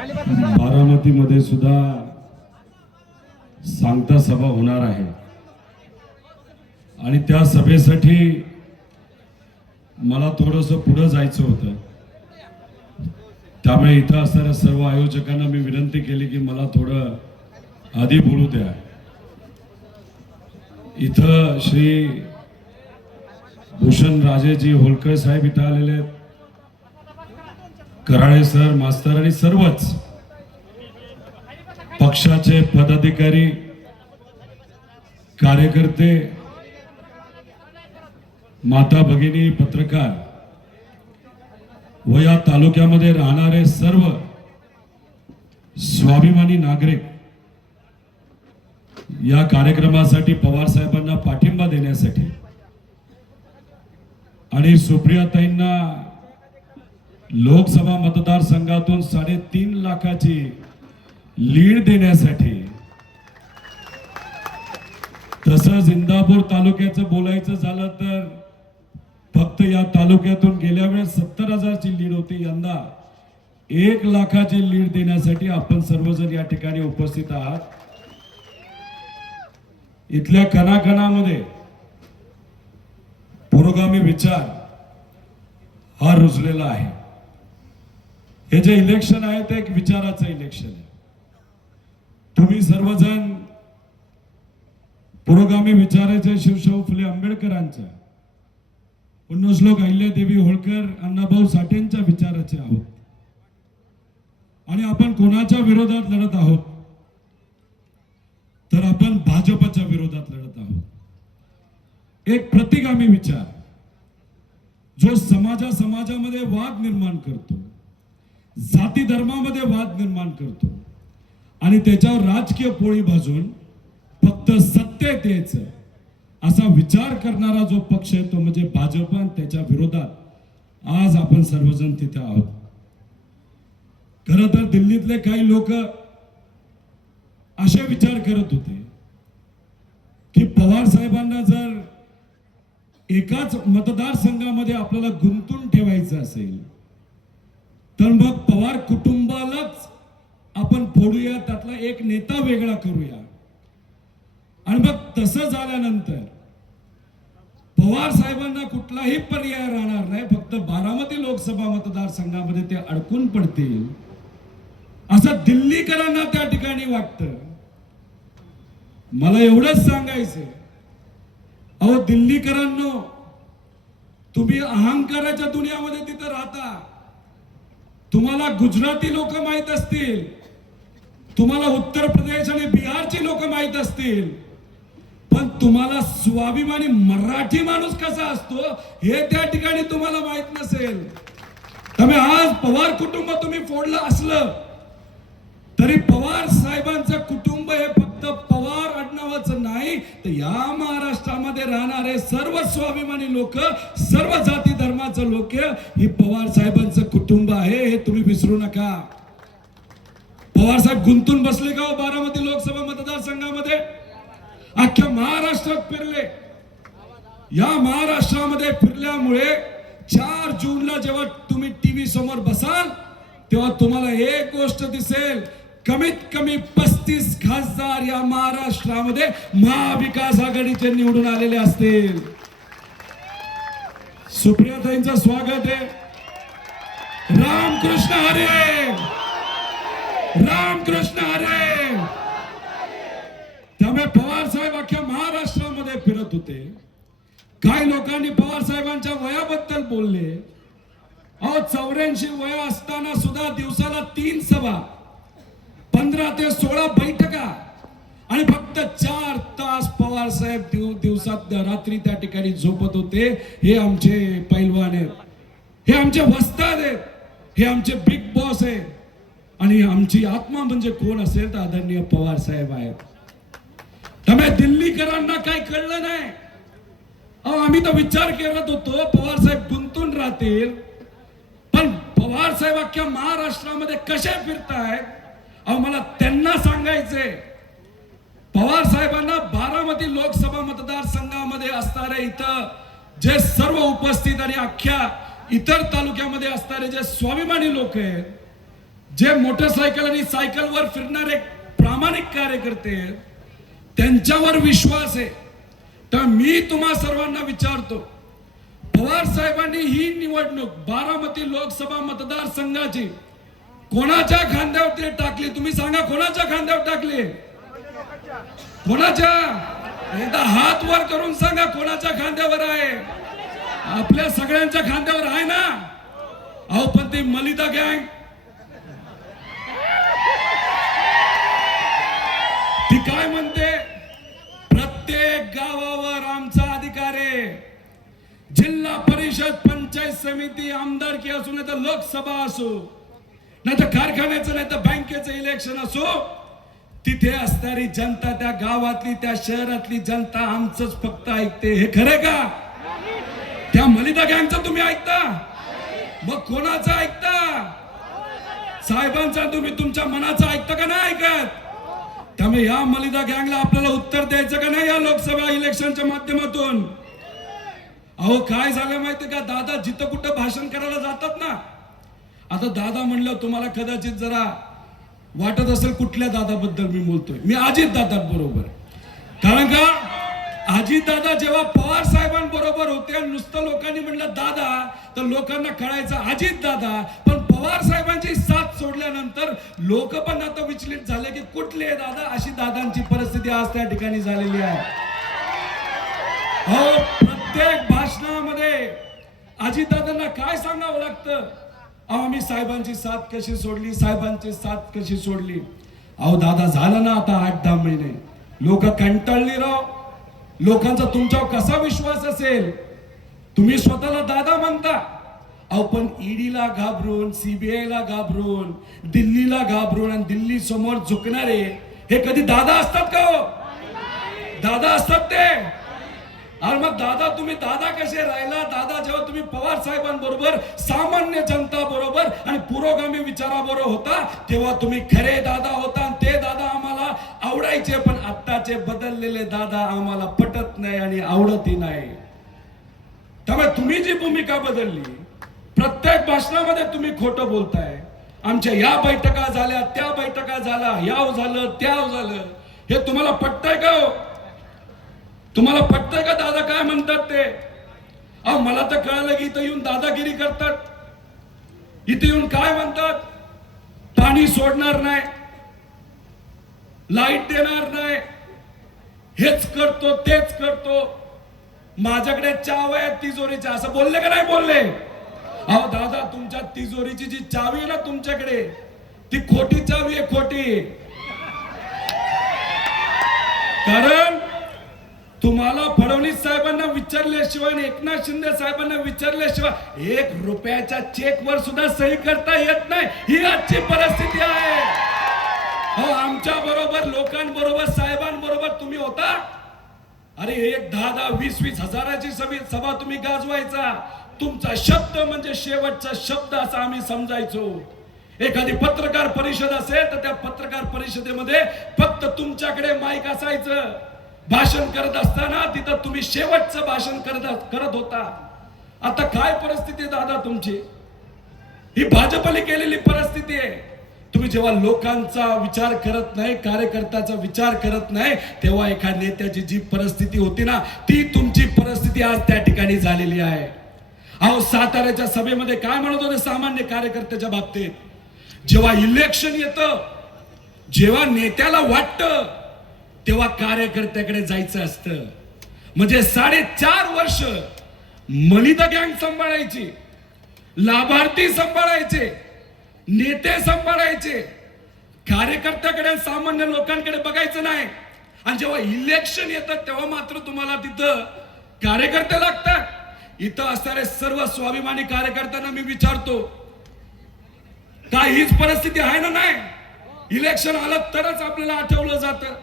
बारामतीमध्ये सुद्धा सांगता सभा होणार आहे. आणि त्या सभेसाठी मला थोडस पुढं जायचं होतं. त्यामुळे इथं असणाऱ्या सर्व आयोजकांना मी विनंती केली की मला थोडं आधी बोलू द्या. इथं श्री भूषण राजेजी होलकर साहेब इथं आलेले आहेत. कराळे सर मास्तर आणि सर्वच पक्षाचे पदाधिकारी कार्यकर्ते माता भगिनी पत्रकार व या तालुक्यामध्ये राहणारे सर्व स्वाभिमानी नागरिक या कार्यक्रमासाठी पवार साहेबांना पाठिंबा देण्यासाठी आणि सुप्रियाताईंना लोकसभा मतदारसंघातून साडेतीन लाखाची लीड देण्यासाठी. तसंच इंदापूर तालुक्याचं बोलायचं झालं तर फक्त या तालुक्यातून गेल्या वेळेस सत्तर हजारची लीड होती. यंदा एक लाखाची लीड देण्यासाठी आपण सर्वजण या ठिकाणी उपस्थित आहात. इथल्या कणाकणामध्ये पुरोगामी विचार हा रुजलेला आहे. हे जे इलेक्शन आहे ते एक विचाराचं इलेक्शन आहे. तुम्ही सर्वजण पुरोगामी विचाराचे शिवशाहू फुले आंबेडकरांच्या पुण्यश्लोक अहिल्यादेवी होळकर अण्णाभाऊ साठेंच्या विचाराचे आहोत. आणि आपण कोणाच्या विरोधात लढत आहोत? तर आपण भाजपच्या विरोधात लढत आहोत. एक प्रतिगामी विचार जो समाजा समाजामध्ये वाद निर्माण करतो. जाती धर्मामध्ये वाद निर्माण करतो. आणि त्याच्यावर राजकीय पोळी भाजून फक्त सत्य द्यायचं असा विचार करणारा जो पक्ष आहे तो म्हणजे भाजप आणि त्याच्या विरोधात आज आपण सर्वजण तिथे आहोत. खर तर दिल्लीतले काही लोक असे विचार करत होते की पवार साहेबांना जर एकाच मतदारसंघामध्ये आपल्याला गुंतून ठेवायचं असेल तर मग पवार कुटुंबालाच आपण फोडूया त्यातला एक नेता वेगळा करूया. आणि मग तसं झाल्यानंतर पवार साहेबांना कुठलाही पर्याय राहणार नाही फक्त बारामती लोकसभा मतदारसंघामध्ये ते अडकून पडतील. असं दिल्लीकरांना त्या ठिकाणी वाटतं. मला एवढंच सांगायचं अहो दिल्लीकरांनो तुम्ही अहंकाराच्या दुनियामध्ये तिथं राहता. तुम्हाला गुजराती लोक माहीत असतील. तुम्हाला उत्तर प्रदेश आणि बिहारची लोक माहीत असतील. पण तुम्हाला स्वाभिमानी मराठी माणूस कसा असतो हे त्या ठिकाणी तुम्हाला माहीत नसेल. त्यामुळे आज पवार कुटुंब तुम्ही फोडलं असलं तरी पवार साहेबांचं कुटुंब हे फक्त पवार आडनावाचं नाही तर या महाराष्ट्रामध्ये राहणारे सर्व स्वाभिमानी लोक सर्व जाती धर्माचं लोक ही पवार साहेबांचं कुटुंब आहे हे तुम्ही विसरू नका. पवार साहेब गुंतून बसले का हो बारामती लोकसभा मतदारसंघामध्ये? अख्ख्या महाराष्ट्रात फिरले. या महाराष्ट्रामध्ये फिरल्यामुळे चार जूनला जेव्हा तुम्ही टीव्ही समोर बसाल तेव्हा तुम्हाला एक गोष्ट दिसेल. कमीत कमी पस्तीस खासदार या महाराष्ट्रामध्ये महाविकास आघाडीचे निवडून आलेले असतील. सुप्रियाताईंचं स्वागत आहे. रामकृष्ण हरे! रामकृष्ण हरे! त्यामुळे पवार साहेब अख्ख्या महाराष्ट्रामध्ये फिरत होते. काही लोकांनी पवार साहेबांच्या वयाबद्दल बोलले. अहो चौऱ्याऐंशी वय असताना सुद्धा दिवसाला तीन सभा पंधरा ते सोळा बैठका आणि फक्त चार तास पवार साहेब दिव दिवसात रात्री त्या ठिकाणी झोपत होते. हे आमचे पैलवान आहेत. हे आमचे वस्ताद आहेत. हे आमचे बिग बॉस आहे. आणि आमची आत्मा म्हणजे कोण असेल तर आदरणीय पवार साहेब आहेत. त्यामुळे दिल्लीकरांना काही कळलं नाही. अहो आम्ही तर विचार करत होतो पवार साहेब गुंतून राहतील. पण पवार साहेब अख्ख्या महाराष्ट्रामध्ये कसे फिरतायत अहो मला त्यांना सांगायचंय. पवार साहेबांना बारामती लोकसभा मतदारसंघामध्ये असणारे इथं जे सर्व उपस्थित आणि अख्ख्या इतर तालुक्यामध्ये असणारे जे स्वाभिमानी लोक आहेत जे मोटरसायकल आणि सायकलवर फिरणारे प्रामाणिक कार्यकर्ते आहेत, त्यांच्यावर विश्वास आहे. तर मी तुम्हा सर्वांना विचारतो पवार साहेबांनी ही निवडणूक बारामती लोकसभा मतदारसंघाची कोणाच्या खांद्यावरती टाकली? तुम्ही सांगा कोणाच्या खांद्यावर टाकली? कोणाच्या? एकदा हात वर करून सांगा कोणाच्या खांद्यावर आहे? आपल्या सगळ्यांच्या खांद्यावर आहे ना? अहो पण ती मलिदा गँग. ती काय म्हणते? प्रत्येक गावावर आमचा अधिकार आहे. जिल्हा परिषद पंचायत समिती आमदारकी असो नाही तर लोकसभा असो नाही तर कारखान्याचं नाही तर बँकेचं इलेक्शन असो तिथे असणारी जनता त्या गावातली त्या शहरातली जनता आमचंच फक्त ऐकते. हे खरं का? त्या मलिदा गँगचं तुम्ही ऐकता? मग कोणाचं ऐकता? साहेबांचा तुम्ही तुमच्या मनाचं ऐकता का नाही ऐकत? त्यामुळे या मलिदा गँगला आपल्याला उत्तर द्यायचं का नाही या लोकसभा इलेक्शनच्या माध्यमातून? अहो काय झालं माहितीये का? दादा जिथं कुठं भाषण करायला जातात ना? आता दादा म्हणलं तुम्हाला कदाचित जरा वाटत असेल कुठल्या दादाबद्दल मी बोलतोय. मी अजित दादा बरोबर कारण का? अजित दादा जेव्हा पवार साहेबांबरोबर होते आणि नुसतं लोकांनी म्हणलं दादा तर लोकांना कळायचं अजित दादा पण पवार साहेबांची साथ सोडल्यानंतर लोक पण आता विचलित झाले की कुठले दादा? अशी दादांची परिस्थिती आज त्या ठिकाणी झालेली आहे. हो प्रत्येक भाषणामध्ये अजितदादांना काय सांगावं लागतं? अहो आम्ही साहेबांची साथ कशी सोडली? साहेबांची साथ कशी सोडली? अहो दादा झालं ना आता आठ दहा महिने. लोक कंटाळली राव. लोकांचा तुमच्यावर कसा विश्वास असेल? तुम्ही स्वतःला दादा म्हणता. अहो पण ईडीला घाबरून सीबीआयला घाबरून दिल्लीला घाबरून आणि दिल्ली समोर झुकणारे हे कधी दादा असतात का हो? दादा असतात ते. अरे मग दादा तुम्ही दादा कसे राहिला? दादा जेव्हा तुम्ही पवार साहेबांबरोबर सामान्य जनता बरोबर आणि पुरोगामी विचाराबरोबर होता तेव्हा तुम्ही खरे दादा होता आणि ते दादा आम्हाला आवडायचे पण आत्ताचे बदललेले दादा आम्हाला पटत नाही आणि आवडतही नाही. त्यामुळे तुम्ही जी भूमिका बदलली प्रत्येक भाषणामध्ये तुम्ही खोटं बोलताय. आमच्या या बैठका झाल्या त्या बैठका झाल्या याव झालं त्याव झालं. हे तुम्हाला पटतंय का हो? तुम्हाला पटतंय का दादा काय म्हणतात ते? अहो मला तर कळालं की इथं येऊन दादागिरी करतात. इथे येऊन काय म्हणतात? पाणी सोडणार नाही. लाइट देणार नाही. हेच करतो तेच करतो. माझ्याकडे चाव आहे तिजोरीच्या असं बोलले का नाही बोलले? अहो दादा तुमच्या तिजोरीची जी चावी आहे ना तुमच्याकडे ती खोटी चावी आहे खोटी. कारण तुम्हाला फडणवीस साहेबांना विचारल्याशिवाय आणि एकनाथ शिंदे साहेबांना विचारल्याशिवाय एक रुपयाच्या चेक वर सुद्धा सही करता येत नाही. ही आजची परिस्थिती आहे. हो आमच्या बरोबर लोकांबरोबर साहेबांबरोबर तुम्ही होता? अरे एक दहा दहा वीस वीस हजाराची सभे सभा तुम्ही गाजवायचा. तुमचा शब्द म्हणजे शेवटचा शब्द असा आम्ही समजायचो. एखादी पत्रकार परिषद असेल तर त्या पत्रकार परिषदेमध्ये फक्त तुमच्याकडे माईक असायचं. भाषण करत असताना तिथं तुम्ही शेवटचं भाषण करत करत होता. आता काय परिस्थिती आहे दादा तुमची? ही भाजपने केलेली परिस्थिती आहे. तुम्ही जेव्हा लोकांचा विचार करत नाही कार्यकर्त्याचा विचार करत नाही तेव्हा एका नेत्याची जी परिस्थिती होती ना ती तुमची परिस्थिती आज त्या ठिकाणी झालेली आहे. अहो साताऱ्याच्या सभेमध्ये काय म्हणत होते सामान्य कार्यकर्त्याच्या बाबतीत? जेव्हा इलेक्शन येतं जेव्हा नेत्याला वाटतं तेव्हा कार्यकर्त्याकडे जायचं असतं. म्हणजे साडेचार वर्ष मलिदा गँग सांभाळायची लाभार्थी सांभाळायचे नेते सांभाळायचे. कार्यकर्त्याकडे सामान्य लोकांकडे बघायचं नाही. आणि जेव्हा इलेक्शन येतं तेव्हा मात्र तुम्हाला तिथं कार्यकर्ते लागतात. इथं असणारे सर्व स्वाभिमानी कार्यकर्त्यांना मी विचारतो का हीच परिस्थिती आहे ना नाही? इलेक्शन आलं तरच आपल्याला आठवलं जातं.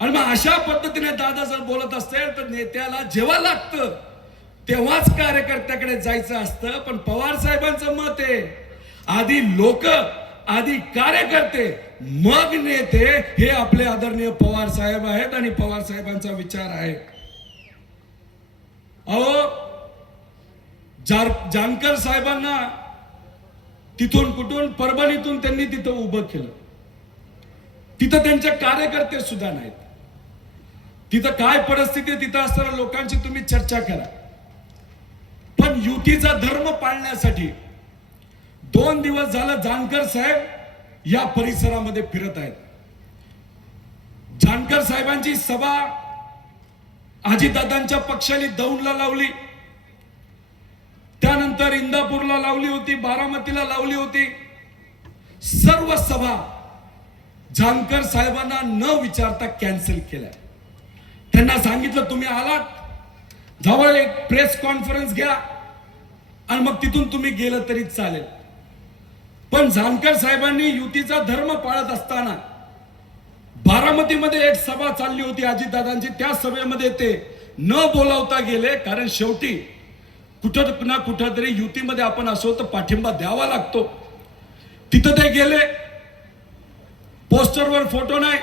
आणि मग अशा पद्धतीने दादा जर बोलत असेल तर नेत्याला जेव्हा लागतं तेव्हाच कार्यकर्त्याकडे जायचं असतं. पण पवार साहेबांचं मत आहे आधी लोक आधी कार्यकर्ते मग नेते हे आपले आदरणीय पवार साहेब आहेत आणि पवार साहेबांचा विचार आहे. अहो जार जानकर साहेबांना तिथून कुठून परभणीतून त्यांनी तिथं उभं केलं. तिथं त्यांचे कार्यकर्ते सुद्धा नाहीत. तिथं काय परिस्थिती तिथं असणाऱ्या लोकांची तुम्ही चर्चा करा. पण युतीचा धर्म पाळण्यासाठी दोन दिवस झालं जानकर साहेब या परिसरामध्ये फिरत आहेत. जानकर साहेबांची सभा अजितदादांच्या पक्षाने दौंडला लावली. त्यानंतर इंदापूरला लावली होती बारामतीला लावली होती. सर्व सभा जानकर साहेबांना न विचारता कॅन्सल केल्या. त्यांना सांगितलं तुम्ही आलात. जवळ एक प्रेस कॉन्फरन्स घ्या. आणि मग तिथून तुम्ही गेलं तरी चालेल. पण जानकर साहेबांनी युतीचा धर्म पाळत असताना बारामतीमध्ये एक सभा चालली होती अजितदादांची त्या सभेमध्ये ते न बोलावता गेले कारण शेवटी कुठं ना कुठं तरी युतीमध्ये आपण असो तर पाठिंबा द्यावा लागतो. तिथं ते गेले. पोस्टरवर फोटो नाही.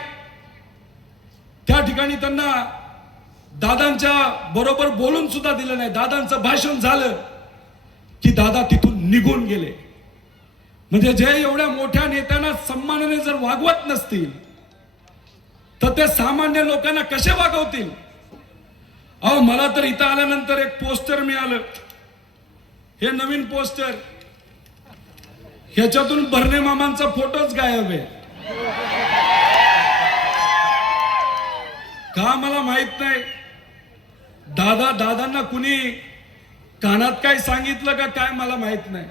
त्या ठिकाणी त्यांना दादांच्या बरोबर बोलून सुद्धा दिलं नाही. दादांचं भाषण झालं की दादा तिथून निघून गेले. म्हणजे जे एवढ्या मोठ्या नेत्यांना सन्मानाने जर वागवत नसतील तर ते सामान्य लोकांना कसे वागवतील? अहो मला तर इथं आल्यानंतर एक पोस्टर मिळालं. हे नवीन पोस्टर. ह्याच्यातून भरणे मामांचा फोटोच गायब आहे. का मला माहीत नाही? दादा दादांना कुणी कानात काय सांगितलं का काय मला माहीत नाही.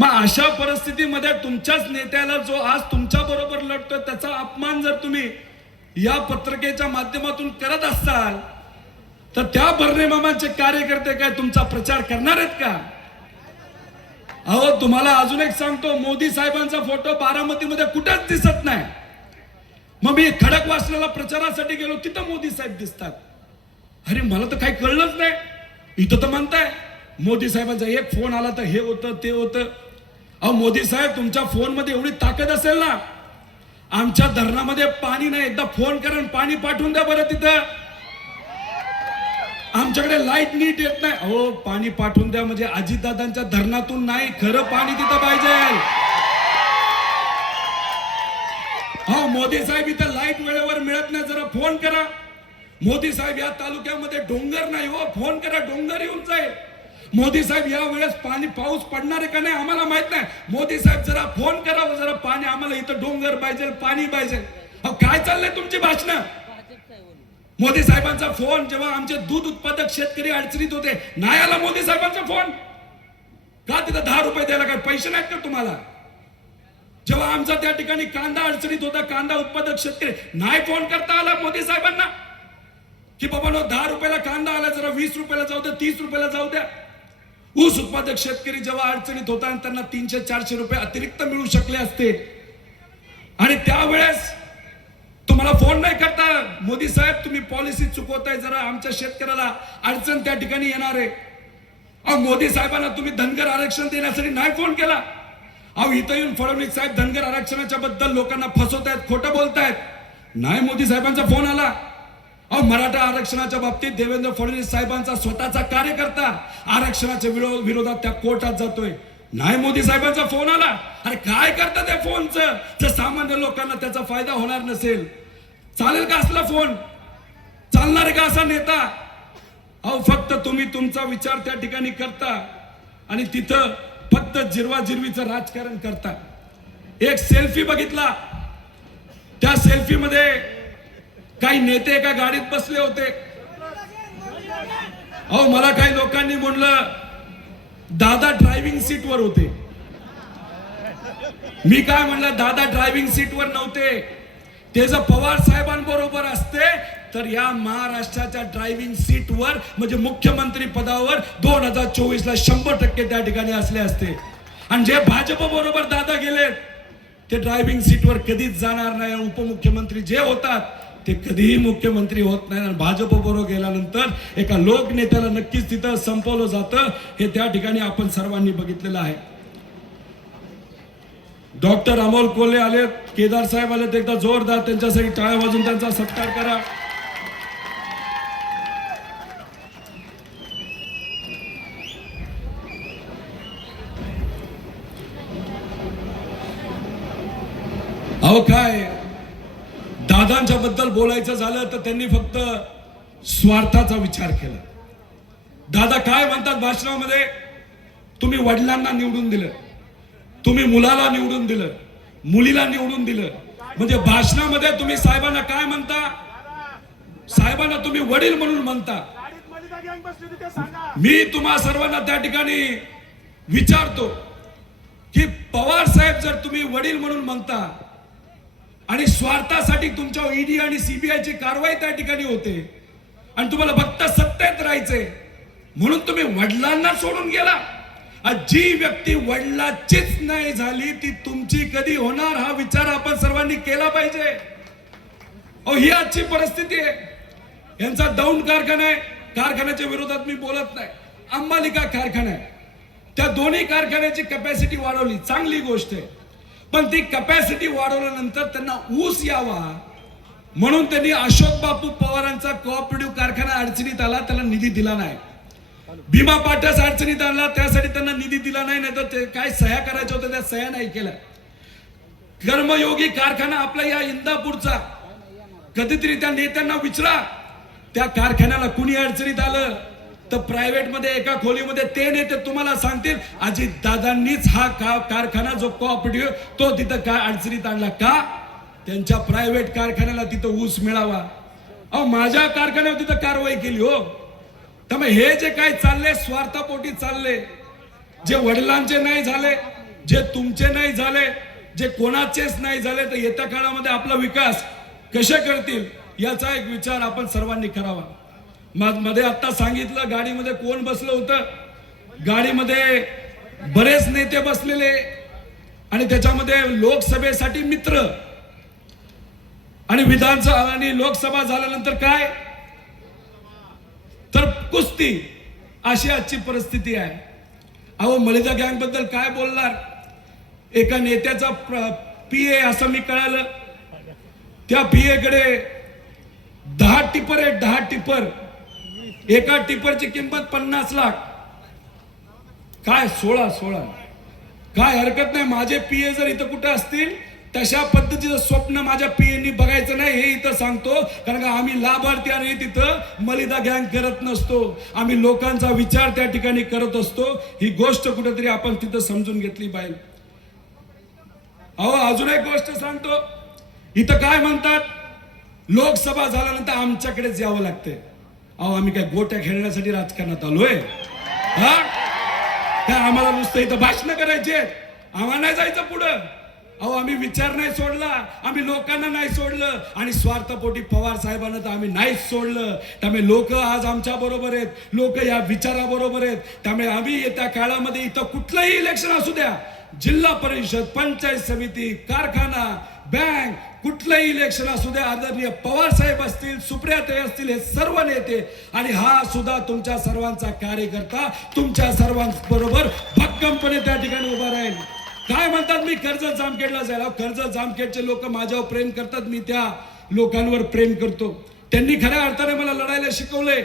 मग अशा परिस्थितीमध्ये तुमच्याच नेत्याला जो आज तुमच्या बरोबर लढतोय त्याचा अपमान जर तुम्ही या पत्रिकेच्या माध्यमातून करत असाल तर त्या भरणे मामांचे कार्यकर्ते काय तुमचा प्रचार करणार आहेत का? अहो तुम्हाला अजून एक सांगतो मोदी साहेबांचा फोटो बारामतीमध्ये कुठेच दिसत नाही. मग मी खडकवासल्याला प्रचारासाठी गेलो तिथं मोदी साहेब दिसतात. अरे मला तर काही कळलंच नाही. इथं तर म्हणताय मोदी साहेबांचा एक फोन आला तर हे होतं ते होतं. अहो मोदी साहेब तुमच्या फोनमध्ये एवढी ताकद असेल ना? आमच्या धरणामध्ये पाणी नाही. एकदा फोन करा आणि पाणी पाठवून द्या बरं तिथं. आमच्याकडे लाइट नीट येत नाही. अहो पाणी पाठवून द्या म्हणजे अजितदादांच्या धरणातून नाही खरं पाणी तिथं पाहिजे. हा मोदी साहेब इथं लाइट वेळेवर मिळत नाही. जरा फोन करा. मोदी साहेब या तालुक्यामध्ये डोंगर नाही हो फोन करा डोंगर येऊन जाईल. मोदी साहेब या वेळेस पाणी पाऊस पडणार आहे का नाही आम्हाला माहीत नाही. मोदी साहेब जरा फोन करा जरा पाणी आम्हाला इथं डोंगर पाहिजे पाणी पाहिजे. अहो काय चाललंय तुमची भाषण? मोदी साहेबांचा फोन जेव्हा आमचे दूध उत्पादक शेतकरी अडचणीत होते नाही आला मोदी साहेबांचा फोन. का तिथं दहा रुपये द्यायला काय पैसे नाहीत का तुम्हाला? जेव्हा आमचा त्या ठिकाणी कांदा अडचणीत होता कांदा उत्पादक शेतकरी नाही फोन करता आला मोदी साहेबांना. की बाबा नो दहा रुपयाला कांदा आला जरा वीस रुपयाला जाऊ द्या तीस रुपयाला जाऊ द्या. ऊस उत्पादक शेतकरी जेव्हा अडचणीत होता आणि त्यांना तीनशे चारशे रुपये अतिरिक्त मिळू शकले असते. आणि त्यावेळेस तुम्हाला फोन नाही करता. मोदी साहेब तुम्ही पॉलिसी चुकवताय जरा आमच्या शेतकऱ्याला अडचण त्या ठिकाणी येणार आहे. अहो मोदी साहेबांना तुम्ही धनगर आरक्षण देण्यासाठी नाही फोन केला. अहो इथं येऊन फडणवीस साहेब धनगर आरक्षणाच्या बद्दल लोकांना फसवतायत खोटं बोलतायत. नाही मोदी साहेबांचा फोन आला. अहो मराठा आरक्षणाच्या बाबतीत देवेंद्र फडणवीस साहेबांचा स्वतःचा कार्यकर्ता आरक्षणाच्या विरोध विरोधात त्या कोर्टात जातोय. नाही मोदी साहेबांचा फोन आला. अरे काय करता त्या फोनचं? जर सामान्य लोकांना त्याचा फायदा होणार नसेल. चालेल का असला फोन? चालणार आहे का असा नेता? अहो फक्त तुम्ही तुमचा विचार त्या ठिकाणी करता आणि तिथं फक्त जिरवाजिरवीचं राजकारण करता. एक सेल्फी बघितला. त्या सेल्फीमध्ये काही नेते एका गाडीत बसले होते. अहो मला काही लोकांनी म्हणलं दादा ड्रायव्हिंग सीटवर होते. मी काय म्हणलं दादा ड्रायव्हिंग सीटवर नव्हते. ते जर पवार साहेबांबरोबर असते तर या महाराष्ट्राच्या ड्रायव्हिंग सीटवर म्हणजे मुख्यमंत्री पदावर दोन हजार चोवीस ला शंभर टक्के त्या ठिकाणी असले असते. आणि जे भाजप बरोबर दादा गेले ते ड्रायव्हिंग सीटवर कधीच जाणार नाही. उपमुख्यमंत्री जे होतात ते कधीही मुख्यमंत्री होत नाही आणि भाजप बरोबर गेल्यानंतर एका लोकनेत्याला नक्कीच तिथं संपवलं जातं हे त्या ठिकाणी आपण सर्वांनी बघितलेलं आहे. डॉक्टर अमोल कोल्हे आले केदार साहेब आलेत एकदा जोरदार त्यांच्यासाठी टाळ्या वाजून त्यांचा सत्कार करा. दादांच्या बोलायचं झालं तर त्यांनी फक्त स्वार्थाचा विचार केला. दादा काय म्हणतात भाषणामध्ये? तुम्ही वडिलांना निवडून दिलं. तुम्ही मुलाला निवडून दिलं. मुलीला निवडून दिलं. म्हणजे भाषणामध्ये तुम्ही साहेबांना काय म्हणता? साहेबांना तुम्ही वडील म्हणून म्हणता. मी तुम्हा सर्वांना त्या ठिकाणी विचारतो की पवार साहेब जर तुम्ही वडील म्हणून म्हणता आणि स्वार्थासाठी तुमच्या ईडी आणि सीबीआयची कारवाई त्या ठिकाणी होते. आणि तुम्हाला फक्त सत्तेत राहायचे म्हणून तुम्ही वडिलांना सोडून गेला. आज जी व्यक्ती वडिलाचीच नाही झाली ती तुमची कधी होणार हा विचार आपण सर्वांनी केला पाहिजे. अहो ही आजची परिस्थिती आहे. यांचा दौंड कारखाना आहे. कारखान्याच्या विरोधात मी बोलत नाही. अंबालिका कारखाना आहे. त्या दोन्ही कारखान्याची कॅपॅसिटी वाढवली. चांगली गोष्ट आहे. पण ती कपॅसिटी वाढवल्यानंतर त्यांना ऊस यावा. म्हणून त्यांनी अशोक बापू पवारांचा कोऑपरेटिव्ह कारखाना अडचणीत आला त्याला निधी दिला नाही. भीमा पाठस अडचणीत आणला त्यासाठी त्यांना निधी दिला नाही नाही तर ते काय सह्या करायच्या होत्या त्या सह्या नाही केल्या. कर्मयोगी कारखाना आपला या इंदापूरचा. कधीतरी त्या नेत्यांना विचारा. त्या कारखान्याला कुणी अडचणीत आलं? तर प्रायव्हेटमध्ये एका खोलीमध्ये ते नेते तुम्हाला सांगतील अजित दादांनीच हा का कारखाना जो कॉपरेटिव्ह तो तिथं काय अडचणीत आणला का? त्यांच्या प्रायव्हेट कारखान्याला तिथं ऊस मिळावा. अहो माझ्या कारखान्यावर तिथं कारवाई केली हो. त्यामुळे हे जे काय चालले स्वार्थापोटी चालले जे वडिलांचे नाही झाले जे तुमचे नाही झाले जे कोणाचेच नाही झाले तर येत्या काळामध्ये आपला विकास कसे करतील याचा एक विचार आपण सर्वांनी करावा. मग मध्ये आता सांगितलं गाडीमध्ये कोण बसलं होतं? गाडीमध्ये बरेच नेते बसलेले आणि त्याच्यामध्ये लोकसभेसाठी मित्र. आणि विधानसभा आणि लोकसभा झाल्यानंतर काय? तर कुस्ती अशी आजची परिस्थिती आहे. अहो मलिदा गँगबद्दल काय बोलणार? एका नेत्याचा पी ए असं मी कळालं. त्या पी कडे दहा टिपर आहेत दहा टिपर. एका टिपरची किंमत पन्नास लाख. काय सोळा सोळा. काय हरकत नाही माझे पीए जर इथं कुठे असतील तशा पद्धतीचं स्वप्न माझ्या पीएनी बघायचं नाही हे इथं सांगतो. कारण का आम्ही लाभार्थी आणि तिथं मलिदा गँग करत नसतो. आम्ही लोकांचा विचार त्या ठिकाणी करत असतो. ही गोष्ट कुठेतरी आपण तिथं समजून घेतली पाहिजे. अहो अजून एक गोष्ट सांगतो. इथं काय म्हणतात? लोकसभा झाल्यानंतर आमच्याकडेच यावं लागतंय. अहो आम्ही काय गोट्या खेळण्यासाठी राजकारणात आलोय हा? काय आम्हाला नुसतं इथं भाषण करायचे आम्हाला नाही जायचं पुढं. अहो आम्ही विचार नाही सोडला. आम्ही लोकांना नाही सोडलं. आणि स्वार्थपोटी पवार साहेबांना तर आम्ही नाहीच सोडलं. त्यामुळे लोक आज आमच्या बरोबर आहेत. लोक या विचाराबरोबर आहेत. त्यामुळे आम्ही येत्या काळामध्ये इथं कुठलंही इलेक्शन असू द्या. जिल्हा परिषद पंचायत समिती कारखाना बँक कुठलंही इलेक्शन असू द्या आदरणीय पवार साहेब असतील सुप्रियाताई असतील हे सर्व नेते आणि हा सुद्धा तुमच्या सर्वांचा कार्यकर्ता तुमच्या सर्वांबरोबर भक्कमपणे त्या ठिकाणी उभा राहील. काय म्हणतात मी कर्ज जामखेडला जायला कर्ज जामखेडचे लोक माझ्यावर प्रेम करतात मी त्या लोकांवर प्रेम करतो. त्यांनी खऱ्या अर्थाने मला लढायला शिकवलंय.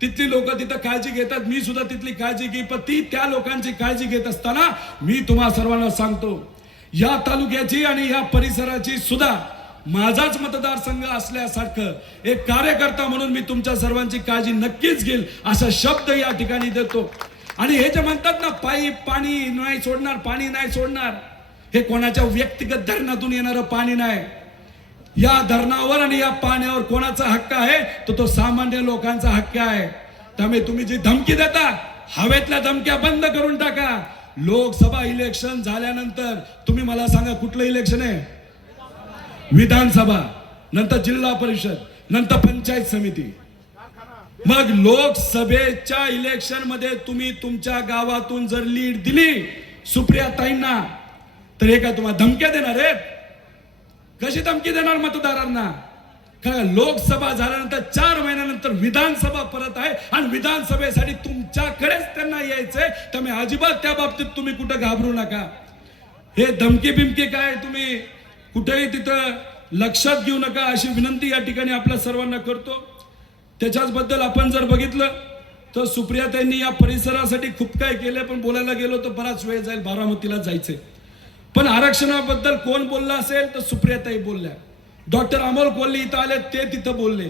तिथली लोक तिथं काळजी घेतात मी सुद्धा तिथली काळजी घे पण ती त्या लोकांची काळजी घेत असताना मी तुम्हा सर्वांना सांगतो या तालुक्याची आणि या परिसराची सुद्धा माझाच मतदारसंघ असल्यासारखं एक कार्यकर्ता म्हणून मी तुमच्या सर्वांची काळजी नक्कीच घेईल असा शब्द या ठिकाणी देतो. आणि हे जे म्हणतात ना पाईप पाणी नाही सोडणार पाणी नाही सोडणार हे कोणाच्या व्यक्तिगत धरणातून येणारं पाणी नाही. या धरणावर आणि या पाण्यावर कोणाचा हक्क आहे तर तो सामान्य लोकांचा हक्क आहे. त्यामुळे तुम्ही जी धमकी देता हवेतल्या धमक्या बंद करून टाका. लोकसभा इलेक्शन झाल्यानंतर तुम्ही मला सांगा कुठलं इलेक्शन आहे? विधानसभा नंतर जिल्हा परिषद नंतर पंचायत समिती. मग लोकसभेच्या इलेक्शनमध्ये तुम्ही तुमच्या गावातून जर लीड दिली सुप्रिया ताईंना तर हे काय तुम्हाला धमक्या देणार आहेत? कशी धमकी देणार मतदारांना? कारण लोकसभा झाल्यानंतर चार महिन्यानंतर विधानसभा परत आहे. आणि विधानसभेसाठी तुमच्याकडेच त्यांना यायचंय. त्यामुळे अजिबात त्या बाबतीत तुम्ही कुठं घाबरू नका. हे धमकी बिमकी काय तुम्ही कुठेही तिथं लक्षात घेऊ नका अशी विनंती या ठिकाणी आपल्या सर्वांना करतो. त्याच्याच बद्दल आपण जर बघितलं तर सुप्रियाताईंनी या परिसरासाठी खूप काय केलं पण बोलायला गेलो तर बराच वेळ जाईल बारामतीला जायचंय. पण आरक्षणाबद्दल कोण बोलला असेल तर सुप्रियाताई बोलल्या. डॉक्टर अमोल कोल्हे इथं आले ते तिथं बोलले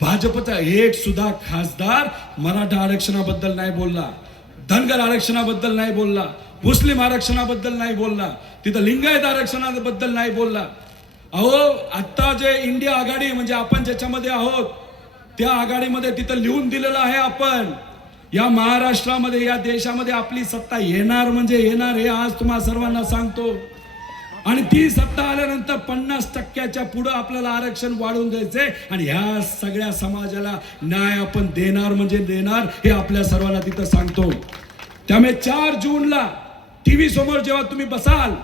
भाजपचा एक सुद्धा खासदार मराठा आरक्षणाबद्दल नाही बोलला धनगर आरक्षणाबद्दल नाही बोलला मुस्लिम आरक्षणाबद्दल नाही बोलला तिथं लिंगायत आरक्षणाबद्दल नाही बोलला. अहो आता जे इंडिया आघाडी म्हणजे आपण ज्याच्यामध्ये आहोत त्या आघाडीमध्ये तिथं लिहून दिलेलं आहे आपण. या महाराष्ट्रामध्ये या देशामध्ये आपली सत्ता येणार म्हणजे येणार हे आज तुम्हाला सर्वांना सांगतो. आणि ती सत्ता आल्यानंतर पन्नास टक्क्याच्या पुढं आपल्याला आरक्षण वाढवून द्यायचे आणि ह्या सगळ्या समाजाला न्याय आपण देणार म्हणजे देणार हे आपल्या सर्वांना तिथं सांगतो. त्यामुळे चार जूनला टीव्ही समोर जेव्हा तुम्ही बसाल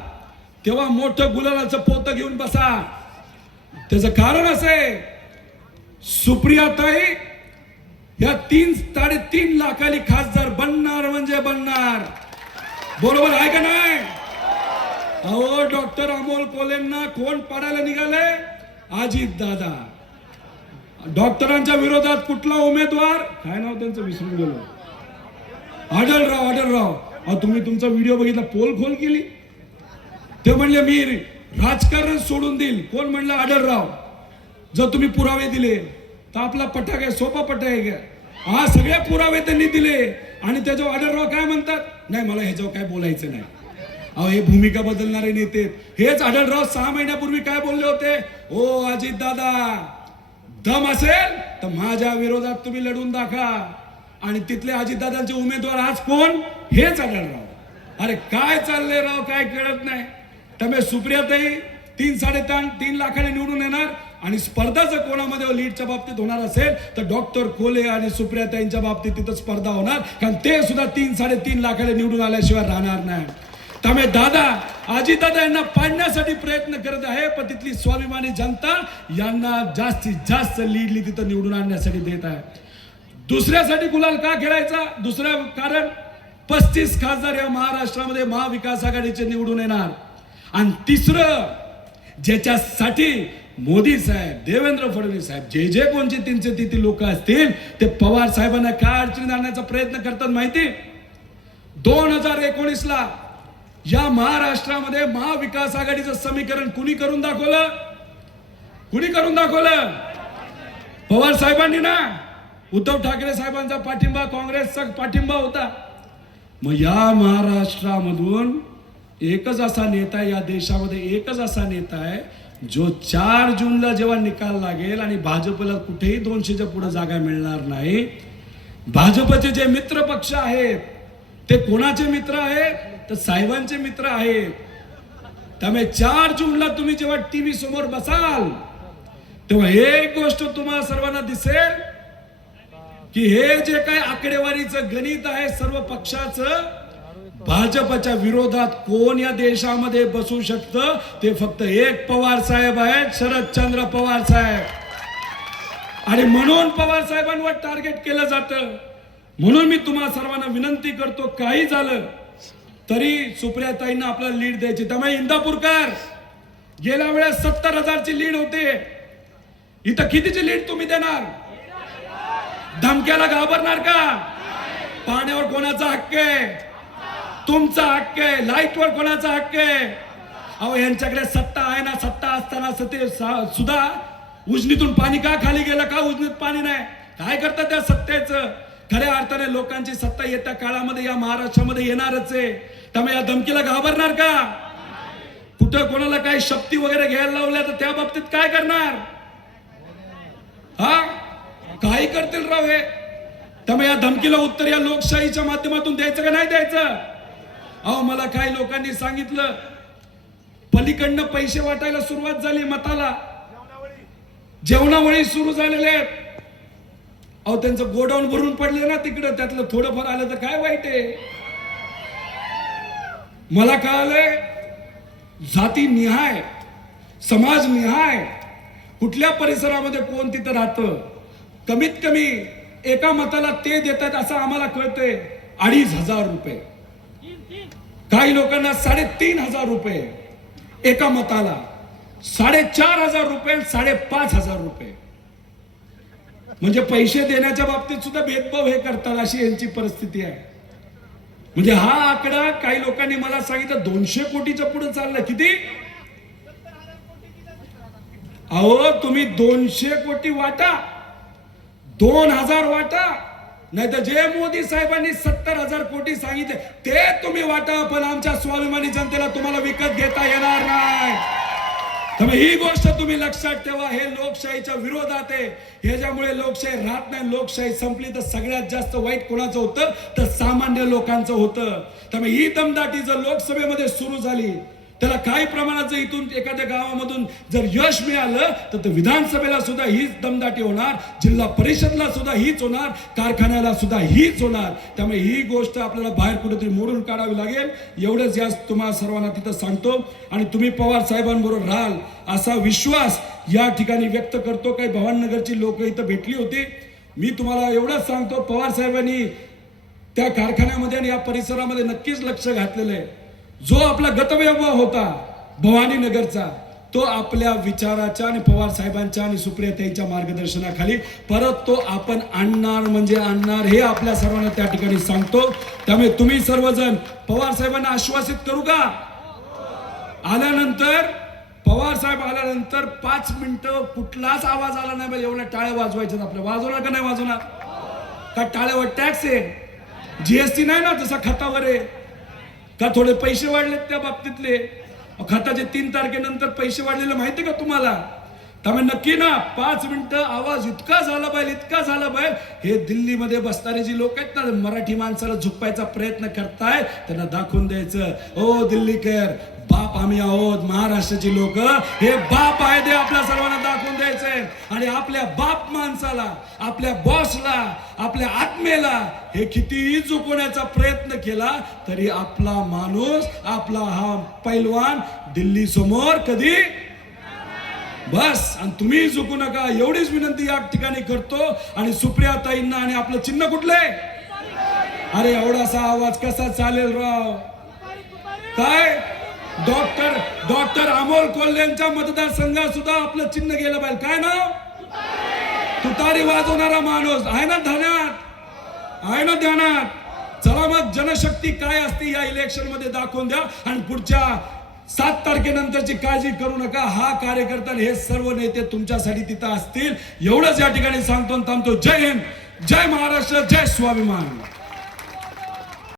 तेव्हा मोठं गुलालाचं पोतं घेऊन बसा. त्याचं कारण असे आहे सुप्रियाताई या तीन साडेतीन लाखाली खासदार बनणार म्हणजे बनणार. बरोबर आहे का नाही? अहो डॉक्टर अमोल कोलेंना कोण पाडायला निघाले अजित दादा. डॉक्टरांच्या विरोधात कुठला उमेदवार? काय नाव त्यांचं? विसरून गेलो. आढळराव आढळराव. अहो तुम्ही तुमचा व्हिडिओ बघितला पोल खोल केली. ते म्हणले मी राजकारण सोडून देईल. कोण म्हणलं? आढळराव. जर तुम्ही पुरावे दिले तर आपला पटाक आहे सोपा पटा आहे का हा सगळे पुरावे त्यांनी दिले. आणि त्याच्यावर आढळराव काय म्हणतात? नाही मला ह्याच्यावर काय बोलायचं नाही. अहो हे भूमिका बदलणारे नेते हेच आढळराव सहा महिन्यापूर्वी काय बोलले होते? ओ अजित दादा दम असेल तर माझ्या विरोधात तुम्ही लढून दाखवा आणि तिथले अजितदादांचे उमेदवार आज कोण? हेच आढळराव. अरे काय चाललंय राव? काय कळत नाही. त्यामुळे सुप्रियातही तीन साडेतीन तीन लाखाने निवडून येणार आणि स्पर्धा जर कोणामध्ये हो लीडच्या बाबतीत होणार असेल तर डॉक्टर कोले आणि सुप्रियाताईंच्या बाबतीत तिथं स्पर्धा होणार. कारण ते सुद्धा तीन साडेतीन लाखाने निवडून आल्याशिवाय राहणार नाही. त्यामुळे दादा. अजितदादा यांना पाडण्यासाठी प्रयत्न करत आहे पण तिथली स्वाभिमानी जनता यांना जास्तीत जास्त लीडली तिथं निवडून आणण्यासाठी देत आहे. दुसऱ्यासाठी गुलाल का खेळायचा? दुसरं कारण पस्तीस खासदार या महाराष्ट्रामध्ये महाविकास आघाडीचे निवडून येणार. आणि तिसरं ज्याच्यासाठी मोदी साहेब देवेंद्र फडणवीस साहेब जे जे कोणचे त्यांचे तिथे लोक असतील ते पवार साहेबांना काय अडचणीत आणण्याचा प्रयत्न करतात माहिती? दोन हजार एकोणीस ला या महाराष्ट्रामध्ये महाविकास आघाडीचं समीकरण कुणी करून दाखवलं? कुणी करून दाखवलं? पवार साहेबांनी ना? उद्धव ठाकरे साहेबांचा पाठिंबा काँग्रेसचा पाठिंबा होता. मग या महाराष्ट्रामधून एकच असा नेता आहे या देशामध्ये एकच असा नेता आहे जो चार जूनला जेव्हा निकाल लागेल आणि भाजपला कुठेही दोनशेच्या पुढे जागा मिळणार नाही भाजपचे जे मित्र पक्ष आहेत ते कोणाचे मित्र आहेत? तर साहेबांचे मित्र आहेत. त्यामुळे चार जूनला तुम्ही जेव्हा टीव्ही समोर बसाल तेव्हा एक गोष्ट तुम्हाला सर्वांना दिसेल की हे जे काय आकडेवारीचं गणित आहे सर्व पक्षाचं भाजपच्या विरोधात कोण या देशामध्ये बसू शकतं ते फक्त एक पवार साहेब आहेत शरदचंद्र पवार साहेब. आणि म्हणून पवार साहेबांवर टार्गेट केलं जातं. म्हणून मी तुम्हाला सर्वांना विनंती करतो काही झालं तरी सुप्रियाताईंना आपल्याला लीड द्यायची. त्यामुळे इंदापूरकर गेल्या वेळेस सत्तर हजारची लीड होते. इथं कितीची लीड तुम्ही देणार? धमक्याला घाबरणार का? पाण्यावर कोणाचा हक्क आहे? तुमचा हक्क आहे. लाईटवर कोणाचा हक्क आहे? अहो यांच्याकडे सत्ता आहे ना सत्ता असताना सते सुद्धा उजनीतून पाणी का खाली गेलं? का उजनीत पाणी नाही? काय करतात त्या सत्तेचं? खऱ्या अर्थाने लोकांची सत्ता येत्या काळामध्ये या महाराष्ट्रामध्ये येणारच आहे. त्यामुळे या धमकीला घाबरणार का? कुठं कोणाला काही शक्ती वगैरे घ्यायला लावल्या तर त्या बाबतीत काय करणार? हा? काही करतील राव हे. त्यामुळे या धमकीला उत्तर या लोकशाहीच्या माध्यमातून द्यायचं का नाही द्यायचं? अहो मला काही लोकांनी सांगितलं पलीकडनं पैसे वाटायला सुरुवात झाली मताला. जेवणावळी सुरू झालेले आहेत. अहो त्यांचं गोडाऊन भरून पडले ना तिकडं. त्यातलं थोडंफार आलं तर काय वाईट आहे? मला कळालंय जाती निहाय समाज निहाय. कुठल्या परिसरामध्ये कोण तिथं राहतं? कमीत कमी एका मताला ते देतात असं आम्हाला कळतंय. अडीच हजार रुपये. काही लोकांना साडेतीन हजार रुपये एका मताला. साडेचार हजार रुपये साडेपाच हजार रुपये. म्हणजे पैसे देण्याच्या बाबतीत सुद्धा भेदभाव हे करतात अशी यांची परिस्थिती आहे. म्हणजे हा आकडा काही लोकांनी मला सांगितलं दोनशे कोटीच्या पुढे चालला. किती? अहो तुम्ही दोनशे कोटी वाटा. दोन हजार वाटा. नाही तर जे मोदी साहेबांनी सत्तर हजार कोटी सांगितले ते तुम्ही वाटा पण आमच्या स्वाभिमानी जनतेला तुम्हाला विकत घेता येणार नाही. त्यामुळे ही गोष्ट तुम्ही लक्षात ठेवा हे लोकशाहीच्या विरोधात आहे. ह्याच्यामुळे लोकशाही राहत नाही लोकशाही संपली तर सगळ्यात जास्त वाईट कोणाचं होतं? तर सामान्य लोकांचं होतं. त्यामुळे ही दमदाटी जर लोकसभेमध्ये सुरू झाली त्याला काही प्रमाणात जर इथून एखाद्या गावामधून जर यश मिळालं तर ते विधानसभेला सुद्धा हीच दमदाटी होणार जिल्हा परिषदला सुद्धा हीच होणार कारखान्याला सुद्धा हीच होणार. त्यामुळे ही गोष्ट आपल्याला बाहेर कुठेतरी मोडून काढावी लागेल. एवढंच या तुम्हाला सर्वांना तिथं सांगतो. आणि तुम्ही पवार साहेबांबरोबर राहाल असा विश्वास या ठिकाणी व्यक्त करतो. काही भवाननगरची लोक इथं भेटली होती. मी तुम्हाला एवढंच सांगतो पवार साहेबांनी त्या कारखान्यामध्ये आणि या परिसरामध्ये नक्कीच लक्ष घातलेलं आहे. जो आपला गतव्यवहार होता भवानी नगरचा तो आपल्या विचाराच्या आणि पवार साहेबांच्या आणि सुप्रियताईच्या मार्गदर्शनाखाली परत तो आपण आणणार म्हणजे आणणार हे आपल्या सर्वांना त्या ठिकाणी सांगतो. त्यामुळे तुम्ही सर्वजण पवार साहेबांना आश्वासित करू का? आल्यानंतर पवार साहेब आल्यानंतर पाच मिनिटं कुठलाच आवाज आला नाही पाहिजे एवढ्या टाळ्या वाजवायच्या आपल्या. वाजवणार का नाही वाजवणार? का टाळ्यावर टॅक्स आहे जीएसटी नाही ना जसा खतावर आहे. का थोडे पैसे वाढलेत त्या बाबतीतले? खताचे तीन तारखेनंतर पैसे वाढलेले माहिती का तुम्हाला? त्यामुळे नक्की ना पाच मिनिटं आवाज इतका झाला पाहिजे इतका झाला पाहिजे. हे दिल्लीमध्ये बसणारे जी लोक आहेत ना मराठी माणसाला झुकवायचा प्रयत्न करताय त्यांना दाखवून द्यायचं. ओ दिल्लीकर बाप आम्ही आहोत महाराष्ट्राची लोक. हे बाप आहे ते आपल्या सर्वांना दाखवून द्यायचं. द्यायचंय आणि आपल्या बाप माणसाला आपल्या बॉसला आपल्या आत्मेला हे कितीही झुकवण्याचा प्रयत्न केला तरी आपला माणूस आपला हा पैलवान दिल्ली समोर कधी? बस. आणि तुम्ही झुकू नका. एवढीच विनंती या ठिकाणी करतो. आणि सुप्रिया ताईंना आणि आपलं चिन्ह कुठले? अरे एवढासा आवाज कसा चालेल राव? काय? डॉक्टर डॉक्टर अमोल कोल्हेंच्या मतदारसंघात सुद्धा आपलं चिन्ह गेलं पाहिजे. काय नाव? तुतारी वाजवणारा माणूस. आहे ना ध्यानात? आहे ना ध्यानात? चला मग जनशक्ती काय असते या इलेक्शनमध्ये दाखवून द्या. आणि पुढच्या सात तारखेनंतरची काळजी करू नका. हा कार्यकर्ता हे सर्व नेते तुमच्यासाठी तिथं असतील. एवढंच या ठिकाणी सांगतो थांबतो. जय हिंद. जय महाराष्ट्र. जय स्वाभिमान.